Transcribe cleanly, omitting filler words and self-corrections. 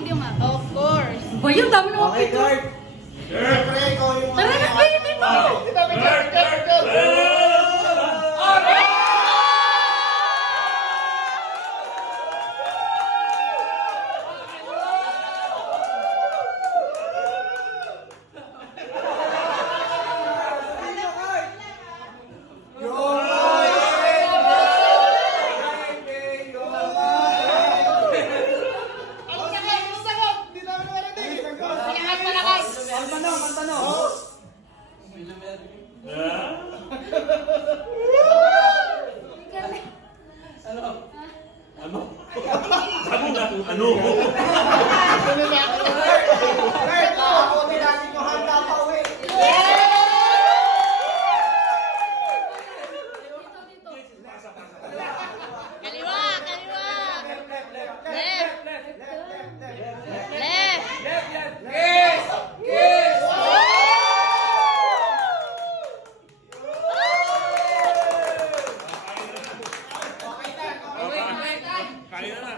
video nga. Of course. Ba yun, dami naman Okay, guard. Siyempre, ikaw yung... Tara na, pwede dito. Kali na na.